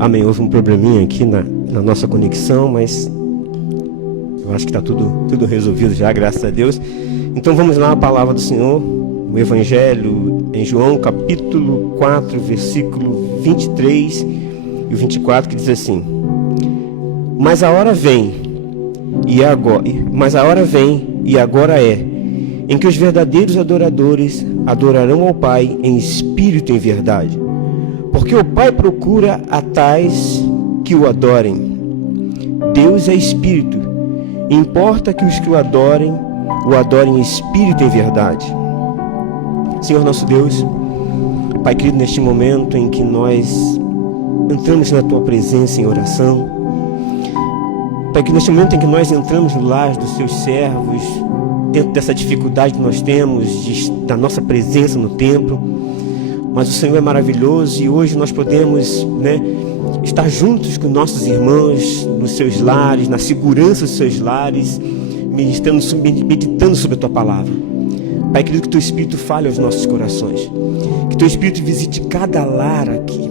Amém. Houve um probleminha aqui na nossa conexão, mas eu acho que está tudo resolvido já, graças a Deus. Então vamos lá, a palavra do Senhor, o Evangelho em João, capítulo 4, versículo 23 e o 24, que diz assim: Mas a hora vem, e agora é, em que os verdadeiros adoradores adorarão ao Pai em espírito e em verdade. Porque o Pai procura a tais que o adorem. Deus é espírito, e importa que os que o adorem em espírito e em verdade. Senhor nosso Deus, Pai querido, neste momento em que nós entramos na Tua presença em oração, Pai, que neste momento em que nós entramos no lar dos Seus servos, dentro dessa dificuldade que nós temos da nossa presença no templo, mas o Senhor é maravilhoso e hoje nós podemos, estar juntos com nossos irmãos nos seus lares, na segurança dos seus lares, meditando sobre a Tua palavra. Pai querido, que Teu Espírito fale aos nossos corações, que Teu Espírito visite cada lar aqui,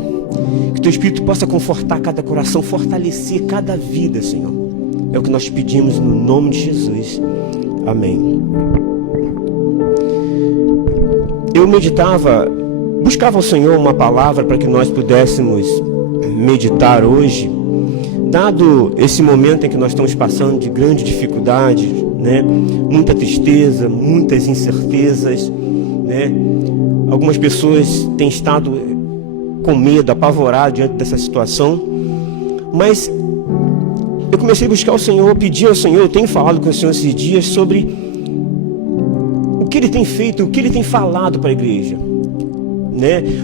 que Teu Espírito possa confortar cada coração, fortalecer cada vida, Senhor. É o que nós pedimos no nome de Jesus. Amém. Eu buscava ao Senhor uma palavra para que nós pudéssemos meditar hoje, dado esse momento em que nós estamos passando de grande dificuldade, muita tristeza, muitas incertezas, Algumas pessoas têm estado com medo, apavoradas diante dessa situação, mas eu comecei a buscar o Senhor, pedir ao Senhor, eu tenho falado com o Senhor esses dias sobre o que Ele tem feito, o que Ele tem falado para a igreja,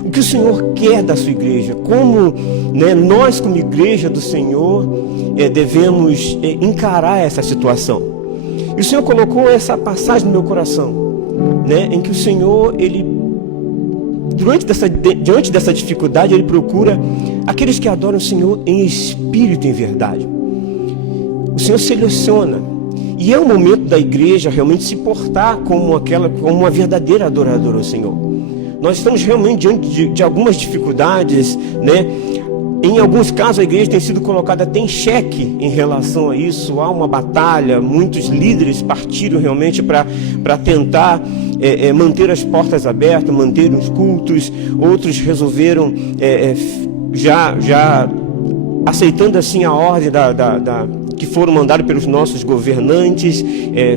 o que o Senhor quer da sua igreja, como nós como igreja do Senhor devemos encarar essa situação. E o Senhor colocou essa passagem no meu coração, em que o Senhor, diante dessa dificuldade, Ele procura aqueles que adoram o Senhor em espírito e em verdade. O Senhor seleciona, e é o momento da igreja realmente se portar como uma verdadeira adoradora ao Senhor. Nós estamos realmente diante de algumas dificuldades, Em alguns casos a igreja tem sido colocada até em xeque em relação a isso. Há uma batalha, muitos líderes partiram realmente para tentar manter as portas abertas, manter os cultos. Outros resolveram já aceitando assim a ordem que foram mandados pelos nossos governantes,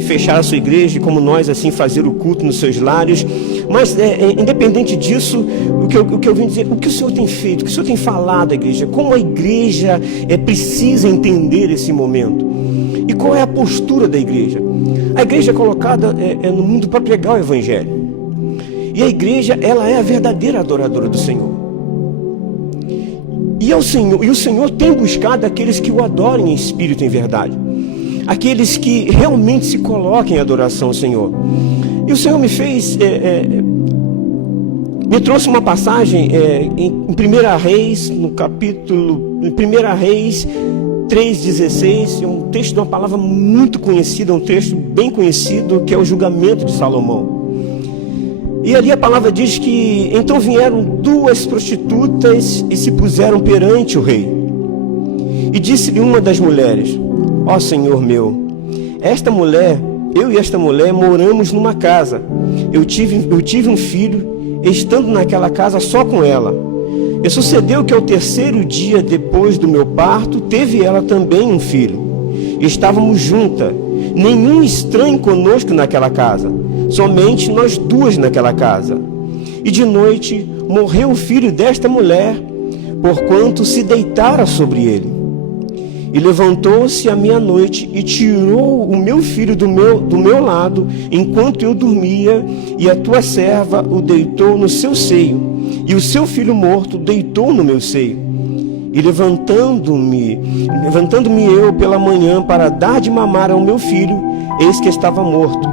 fechar a sua igreja, como nós assim fazer o culto nos seus lares. Mas independente disso, o que eu vim dizer, o que o Senhor tem feito, o que o Senhor tem falado à igreja, como a igreja precisa entender esse momento, e qual é a postura da igreja. A igreja é colocada no mundo para pregar o Evangelho, e a igreja, ela é a verdadeira adoradora do Senhor. E o Senhor tem buscado aqueles que o adorem em espírito e em verdade, aqueles que realmente se coloquem em adoração ao Senhor. E o Senhor me trouxe uma passagem em 1 Reis, no capítulo 1 Reis 3,16, é um texto de uma palavra muito conhecida, um texto bem conhecido, que é o julgamento de Salomão. E ali a palavra diz que então vieram duas prostitutas e se puseram perante o rei. E disse-lhe uma das mulheres: ó Senhor meu, eu e esta mulher moramos numa casa. Eu tive um filho, estando naquela casa só com ela. E sucedeu que ao terceiro dia depois do meu parto, teve ela também um filho. E estávamos juntas, nenhum estranho conosco naquela casa, somente nós duas naquela casa. E de noite morreu o filho desta mulher, porquanto se deitara sobre ele. E levantou-se à meia-noite e tirou o meu filho do meu lado, enquanto eu dormia, e a tua serva o deitou no seu seio, e o seu filho morto deitou no meu seio. E levantando-me eu pela manhã para dar de mamar ao meu filho, eis que estava morto.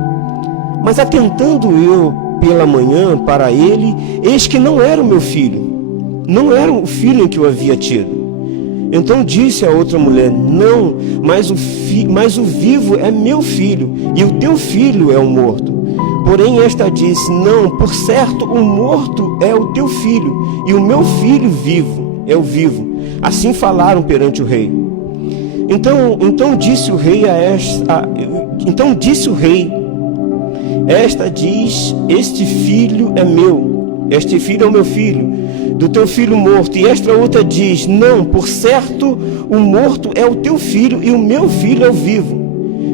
Mas atentando eu pela manhã para ele, eis que não era o meu filho, não era o filho em que eu havia tido. Então disse a outra mulher: não, mas o vivo é meu filho, e o teu filho é o morto. Porém esta disse: não, por certo o morto é o teu filho, e o meu filho vivo é o vivo. Assim falaram perante o rei. Então disse o rei esta diz: este filho é meu, este filho é o meu filho, do teu filho morto. E esta outra diz: não, por certo, o morto é o teu filho e o meu filho é o vivo.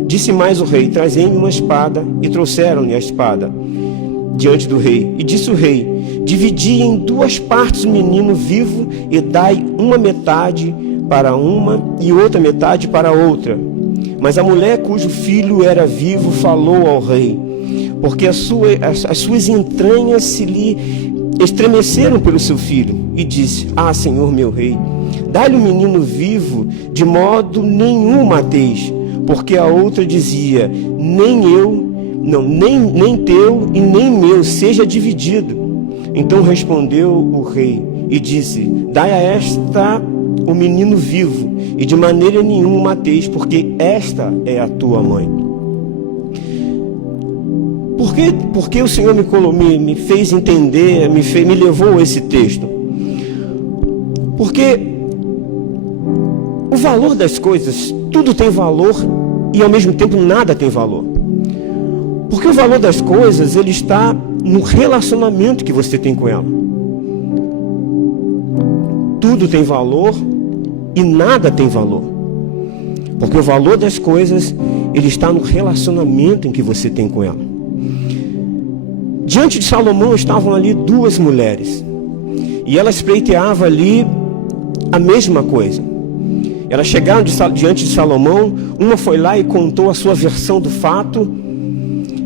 Disse mais o rei: trazei-me uma espada. E trouxeram-lhe a espada diante do rei. E disse o rei: dividi em duas partes o menino vivo e dai uma metade para uma e outra metade para outra. Mas a mulher cujo filho era vivo falou ao rei, porque as suas entranhas se lhe estremeceram pelo seu filho, e disse: ah, Senhor meu rei, dá-lhe o menino vivo, de modo nenhum mateis. Porque a outra dizia: nem teu e nem meu seja dividido. Então respondeu o rei e disse: dai a esta o menino vivo, e de maneira nenhuma mateis, porque esta é a tua mãe. Por que o Senhor me fez entender, me levou a esse texto? Porque o valor das coisas, tudo tem valor e ao mesmo tempo nada tem valor. Porque o valor das coisas, ele está no relacionamento que você tem com ela. Tudo tem valor e nada tem valor. Porque o valor das coisas, ele está no relacionamento em que você tem com ela. Diante de Salomão estavam ali duas mulheres. E elas pleiteavam ali a mesma coisa. Elas chegaram diante de Salomão, uma foi lá e contou a sua versão do fato.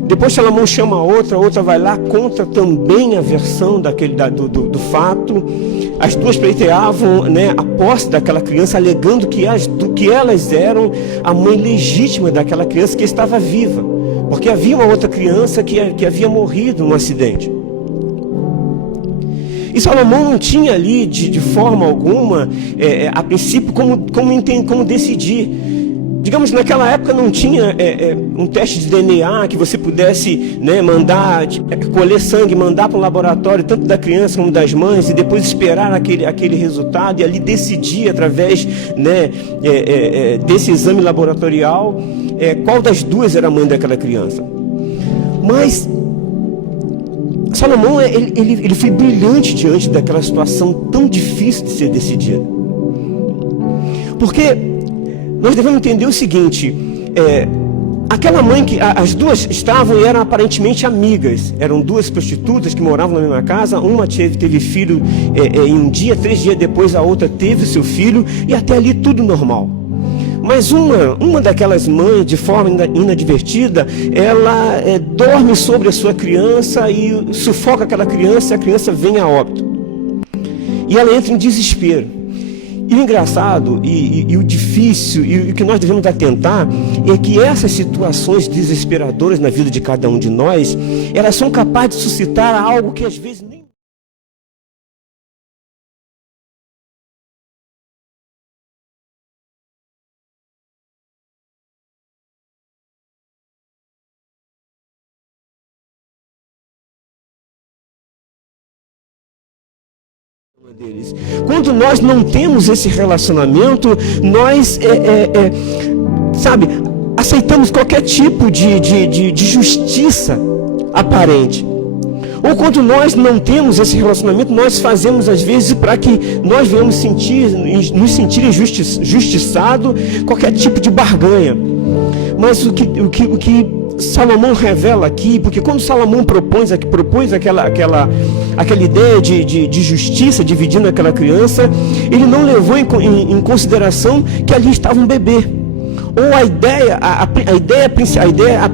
Depois Salomão chama a outra vai lá, conta também a versão do fato. As duas pleiteavam, a posse daquela criança, alegando que elas eram a mãe legítima daquela criança que estava viva. Porque havia uma outra criança que havia morrido num acidente. E Salomão não tinha ali, de forma alguma, a princípio, como decidir. Digamos, naquela época não tinha um teste de DNA que você pudesse mandar, colher sangue, mandar para o laboratório, tanto da criança como das mães, e depois esperar aquele resultado, e ali decidir, através desse exame laboratorial, qual das duas era a mãe daquela criança. Mas Salomão, ele foi brilhante diante daquela situação tão difícil de ser decidida. Porque nós devemos entender o seguinte: aquela mãe que as duas estavam e eram aparentemente amigas, eram duas prostitutas que moravam na mesma casa. Uma teve filho em um dia, 3 dias depois a outra teve o seu filho, e até ali tudo normal. Mas uma daquelas mães, de forma inadvertida, ela dorme sobre a sua criança e sufoca aquela criança, e a criança vem a óbito. E ela entra em desespero. E o engraçado, e o difícil, e o que nós devemos atentar, é que essas situações desesperadoras na vida de cada um de nós, elas são capazes de suscitar algo que às vezes nem... deles. Quando nós não temos esse relacionamento, nós aceitamos qualquer tipo de justiça aparente. Ou quando nós não temos esse relacionamento, nós fazemos às vezes para que nós venhamos nos sentir injustiçados, qualquer tipo de barganha. Mas o que Salomão revela aqui, porque quando Salomão propôs aquela ideia de justiça, dividindo aquela criança, ele não levou em consideração que ali estava um bebê. Ou a ideia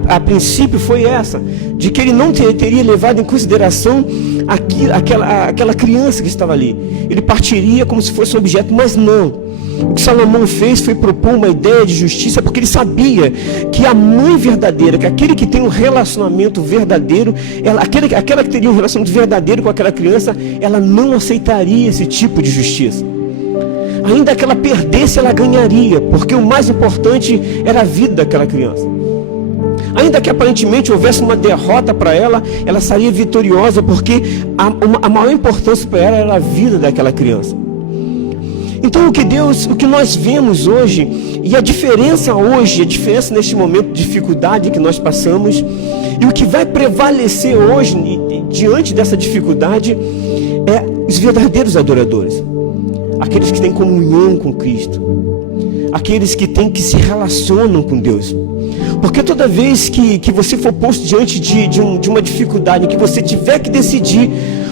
a princípio foi essa, de que ele não teria levado em consideração aquela criança que estava ali. Ele partiria como se fosse um objeto, mas não. O que Salomão fez foi propor uma ideia de justiça, porque ele sabia que a mãe verdadeira, que aquele que tem um relacionamento verdadeiro, aquela que teria um relacionamento verdadeiro com aquela criança, ela não aceitaria esse tipo de justiça. Ainda que ela perdesse, ela ganharia, porque o mais importante era a vida daquela criança. Ainda que aparentemente houvesse uma derrota para ela, ela sairia vitoriosa, porque a maior importância para ela era a vida daquela criança. Então o que nós vemos hoje, e a diferença neste momento de dificuldade que nós passamos, e o que vai prevalecer hoje, diante dessa dificuldade, é os verdadeiros adoradores. Aqueles que têm comunhão com Cristo. Aqueles que se relacionam com Deus. Porque toda vez que você for posto diante de uma dificuldade, que você tiver que decidir,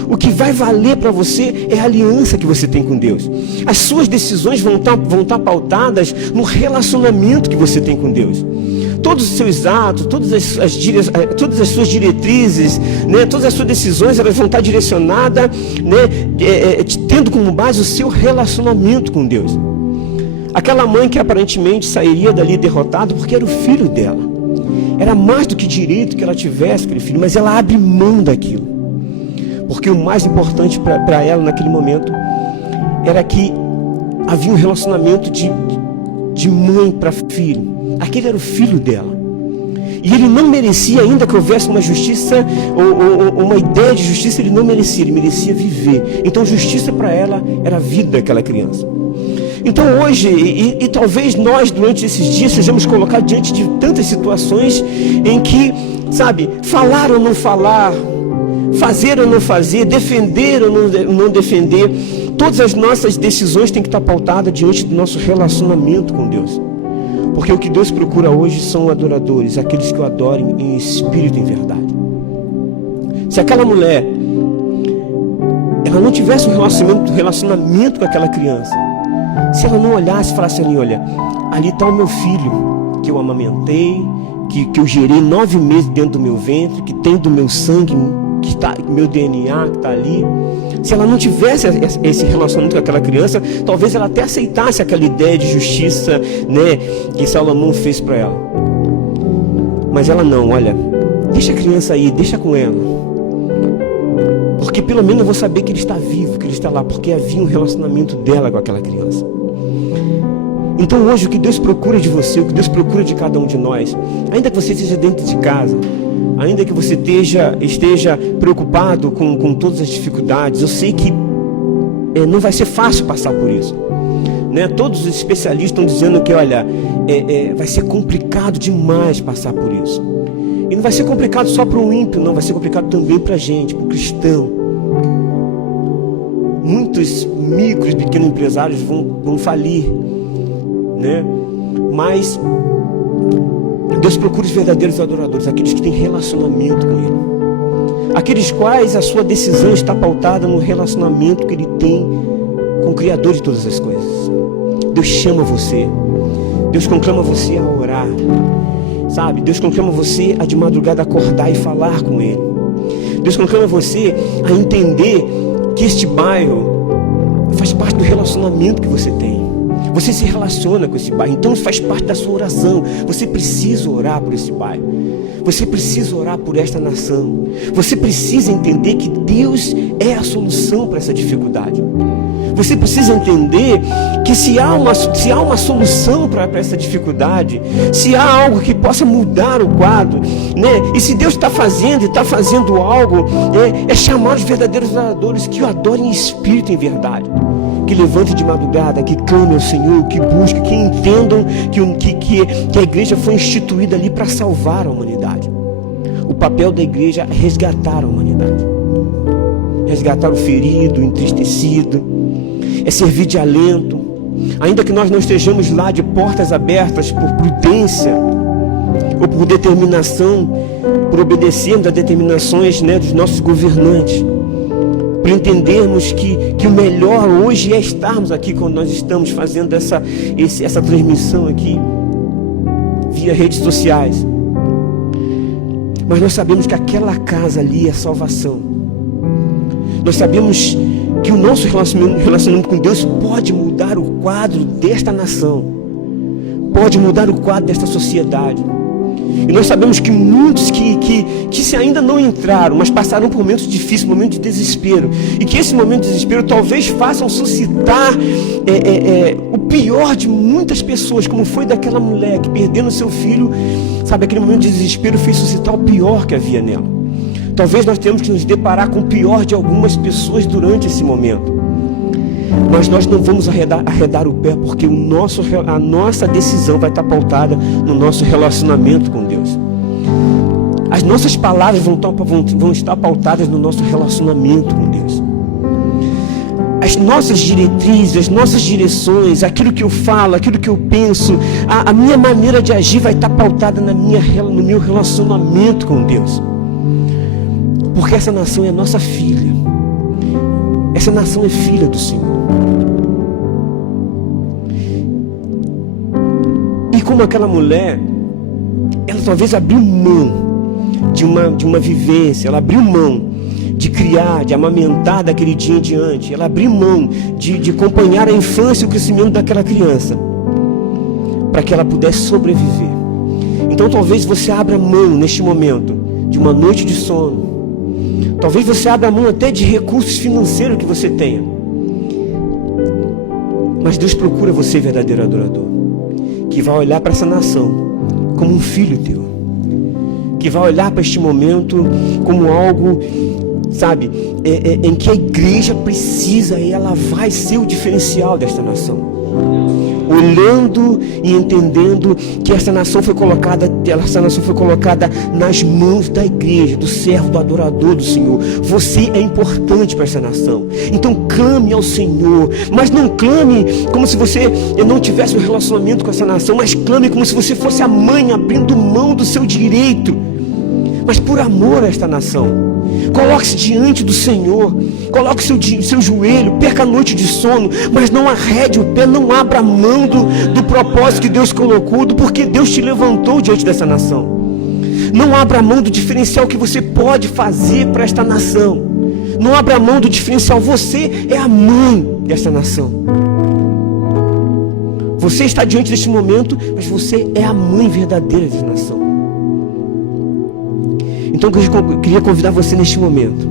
o que vai valer para você é a aliança que você tem com Deus. As suas decisões vão estar pautadas no relacionamento que você tem com Deus. Todos os seus atos, todas as suas diretrizes, né, todas as suas decisões, elas vão estar direcionadas, né, tendo como base o seu relacionamento com Deus. Aquela mãe que aparentemente sairia dali derrotada porque era o filho dela. Era mais do que direito que ela tivesse aquele filho, mas ela abre mão daquilo. Porque o mais importante para ela naquele momento era que havia um relacionamento de mãe para filho. Aquele era o filho dela. E ele não merecia, ainda que houvesse uma justiça, ou uma ideia de justiça, ele não merecia, ele merecia viver. Então justiça para ela era a vida daquela criança. Então hoje, e talvez nós durante esses dias sejamos colocados diante de tantas situações em que, sabe, falar ou não falar, fazer ou não fazer, defender ou não defender, todas as nossas decisões têm que estar pautadas diante do nosso relacionamento com Deus. Porque o que Deus procura hoje são adoradores, aqueles que o adorem em espírito e em verdade. Se aquela mulher, ela não tivesse um relacionamento com aquela criança, se ela não olhasse e falasse ali, olha, ali está o meu filho, que eu amamentei, que eu gerei 9 meses dentro do meu ventre, que tem do meu sangue, que está, meu DNA que está ali. Se ela não tivesse esse relacionamento com aquela criança, talvez ela até aceitasse aquela ideia de justiça, né, que Salomão fez para ela. Mas ela não, olha, deixa a criança aí, deixa com ela. Porque pelo menos eu vou saber que ele está vivo, que ele está lá, porque havia um relacionamento dela com aquela criança. Então hoje o que Deus procura de você, o que Deus procura de cada um de nós, ainda que você esteja dentro de casa, ainda que você esteja preocupado com todas as dificuldades, eu sei que não vai ser fácil passar por isso, né? Todos os especialistas estão dizendo que, olha, vai ser complicado demais passar por isso. E não vai ser complicado só para o ímpio, não, vai ser complicado também para a gente, para o cristão. Muitos micro e pequenos empresários vão falir, né? Mas Deus procura os verdadeiros adoradores, aqueles que têm relacionamento com Ele, aqueles quais a sua decisão está pautada no relacionamento que Ele tem com o Criador de todas as coisas. Deus chama você, Deus conclama você a orar, sabe? Deus conclama você a de madrugada acordar e falar com Ele. Deus conclama você a entender que este bairro faz parte do relacionamento que você tem. Você se relaciona com esse bairro, então faz parte da sua oração. Você precisa orar por esse bairro. Você precisa orar por esta nação. Você precisa entender que Deus é a solução para essa dificuldade. Você precisa entender que se há uma solução para essa dificuldade, se há algo que possa mudar o quadro, né? E se Deus está fazendo algo, é chamar os verdadeiros adoradores que o adorem em espírito e em verdade. Que levante de madrugada, que clame ao Senhor, que busque, que entendam que a igreja foi instituída ali para salvar a humanidade. O papel da igreja é resgatar a humanidade, resgatar o ferido, o entristecido, é servir de alento, ainda que nós não estejamos lá de portas abertas por prudência ou por determinação, por obedecermos às determinações, né, dos nossos governantes. Para entendermos que o melhor hoje é estarmos aqui quando nós estamos fazendo essa transmissão aqui via redes sociais. Mas nós sabemos que aquela casa ali é salvação. Nós sabemos que o nosso relacionamento com Deus pode mudar o quadro desta nação, pode mudar o quadro desta sociedade. E nós sabemos que muitos que se ainda não entraram, mas passaram por momentos difíceis, momentos de desespero, e que esse momento de desespero talvez façam suscitar o pior de muitas pessoas, como foi daquela mulher que, perdendo seu filho, sabe, aquele momento de desespero fez suscitar o pior que havia nela. Talvez nós tenhamos que nos deparar com o pior de algumas pessoas durante esse momento. Mas nós não vamos arredar o pé, porque a nossa decisão vai estar pautada no nosso relacionamento com Deus. As nossas palavras vão estar pautadas no nosso relacionamento com Deus. As nossas diretrizes, as nossas direções, aquilo que eu falo, aquilo que eu penso, a minha maneira de agir vai estar pautada no meu relacionamento com Deus. Porque essa nação é nossa filha. Essa nação é filha do Senhor. E como aquela mulher, ela talvez abriu mão de uma vivência, ela abriu mão de criar, de amamentar daquele dia em diante, ela abriu mão de acompanhar a infância e o crescimento daquela criança, para que ela pudesse sobreviver. Então talvez você abra mão neste momento de uma noite de sono, talvez você abra mão até de recursos financeiros que você tenha, mas Deus procura você, verdadeiro adorador, que vai olhar para essa nação como um filho teu, que vai olhar para este momento como algo, sabe, em que a igreja precisa, e ela vai ser o diferencial desta nação, olhando e entendendo que essa nação foi colocada nas mãos da igreja, do servo, do adorador do Senhor. Você é importante para essa nação. Então clame ao Senhor, mas não clame como se você não tivesse um relacionamento com essa nação, mas clame como se você fosse a mãe abrindo mão do seu direito, mas por amor a esta nação. Coloque-se diante do Senhor, coloque seu joelho, perca a noite de sono, mas não arrede o pé, não abra mão do propósito que Deus colocou, do porquê Deus te levantou diante dessa nação. Não abra mão do diferencial que você pode fazer para esta nação. Não abra mão do diferencial, você é a mãe desta nação. Você está diante deste momento, mas você é a mãe verdadeira dessa nação. Então eu queria convidar você neste momento,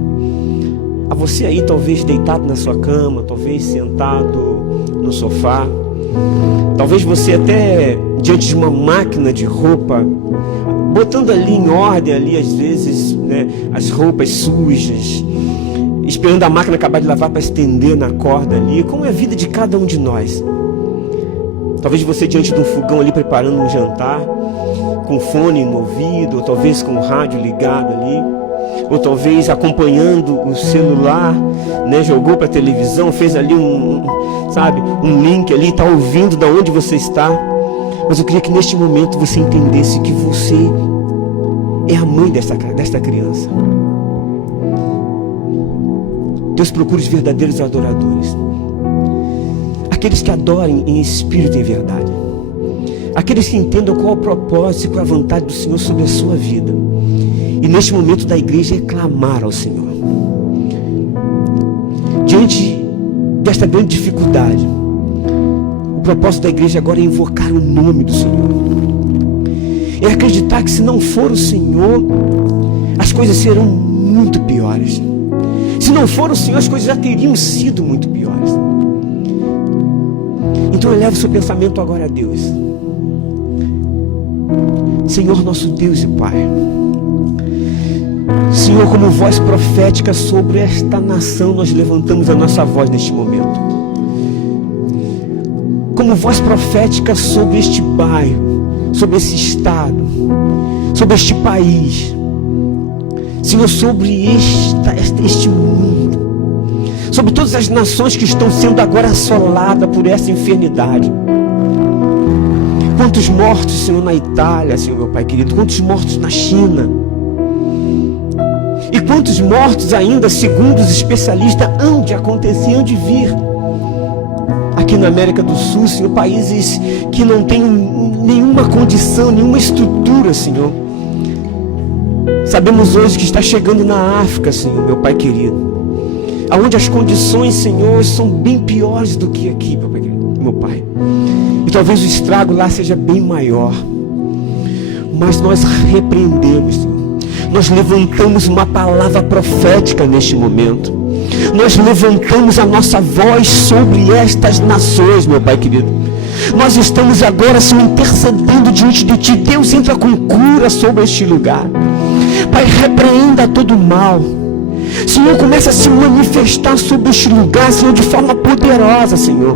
a você aí talvez deitado na sua cama, talvez sentado no sofá, talvez você até diante de uma máquina de roupa, botando ali em ordem ali às vezes, né, as roupas sujas, esperando a máquina acabar de lavar para estender na corda ali, como é a vida de cada um de nós. Talvez você diante de um fogão ali preparando um jantar, com fone no ouvido, ou talvez com o rádio ligado ali, ou talvez acompanhando o celular, né, jogou para a televisão, fez ali um link ali, está ouvindo da onde você está. Mas eu queria que neste momento você entendesse que você é a mãe desta criança. Deus procura os verdadeiros adoradores, aqueles que adorem em espírito e em verdade, aqueles que entendam qual é o propósito e qual é a vontade do Senhor sobre a sua vida. E neste momento da igreja é clamar ao Senhor. Diante desta grande dificuldade, o propósito da igreja agora é invocar o nome do Senhor. É acreditar que se não for o Senhor, as coisas serão muito piores. Se não for o Senhor, as coisas já teriam sido muito piores. Então eleva o seu pensamento agora a Deus. Senhor nosso Deus e Pai, Senhor, como voz profética sobre esta nação, nós levantamos a nossa voz neste momento. Como voz profética sobre este bairro, sobre esse estado, sobre este país, Senhor, sobre este mundo, sobre todas as nações que estão sendo agora assoladas por essa enfermidade. Quantos mortos, Senhor, na Itália, Senhor, meu Pai querido, quantos mortos na China, e quantos mortos ainda, segundo os especialistas, hão de acontecer, hão de vir aqui na América do Sul, Senhor, países que não têm nenhuma condição, nenhuma estrutura, Senhor. Sabemos hoje que está chegando na África, Senhor, meu Pai querido, aonde as condições, Senhor, são bem piores do que aqui, meu Pai querido, meu Pai. E talvez o estrago lá seja bem maior. Mas nós repreendemos, Senhor. Nós levantamos uma palavra profética neste momento. Nós levantamos a nossa voz sobre estas nações, meu Pai querido. Nós estamos agora, Senhor, intercedendo diante de Ti. Deus, entra com cura sobre este lugar. Pai, repreenda todo o mal. Senhor, começa a se manifestar sobre este lugar, Senhor, de forma poderosa, Senhor.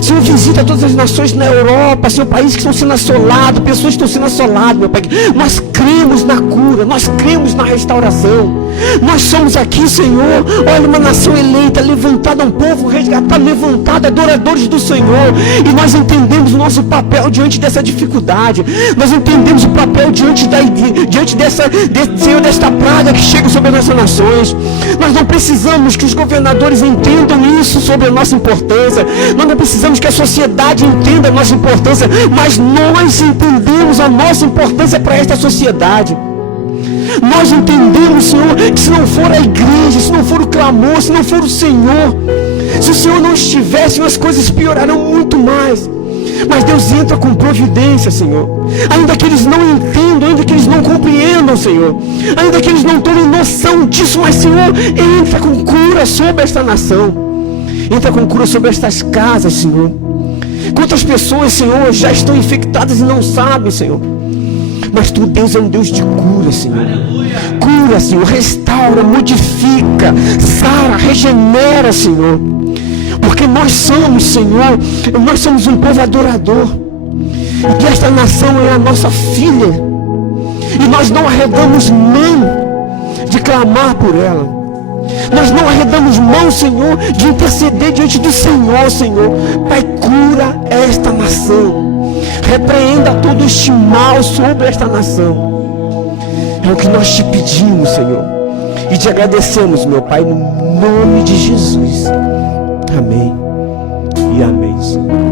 Senhor, visita todas as nações na Europa, Senhor, países que estão sendo assolados, pessoas que estão sendo assoladas, meu Pai. Nós cremos na cura, nós cremos na restauração. Nós somos aqui, Senhor, olha, uma nação eleita, levantada, um povo resgatado, levantado, adoradores do Senhor. E nós entendemos o nosso papel diante dessa dificuldade. Nós entendemos o papel diante Senhor, desta praga que chega sobre as nossas nações. Nós não precisamos que os governadores entendam isso sobre a nossa importância. Nós não precisamos que a sociedade entenda a nossa importância, mas nós entendemos a nossa importância para esta sociedade. Nós entendemos, Senhor, que se não for a igreja, se não for o clamor, se não for o Senhor, se o Senhor não estiver, Senhor, as coisas piorarão muito mais. Mas Deus entra com providência, Senhor. Ainda que eles não entendam, ainda que eles não compreendam, Senhor, ainda que eles não tomem noção disso, mas, Senhor, entra com cura sobre esta nação. Entra com cura sobre estas casas, Senhor. Quantas pessoas, Senhor, já estão infectadas e não sabem, Senhor. Mas Tu, Deus, é um Deus de cura, Senhor. Cura, Senhor, restaura, modifica, sara, regenera, Senhor. Porque nós somos, Senhor, nós somos um povo adorador. E esta nação é a nossa filha. E nós não arredamos mão de clamar por ela. Nós não arredamos mão, Senhor, de interceder diante do Senhor, Senhor. Pai, cura esta nação. Repreenda todo este mal sobre esta nação. É o que nós te pedimos, Senhor. E te agradecemos, meu Pai, no nome de Jesus. Amém e amém, Senhor.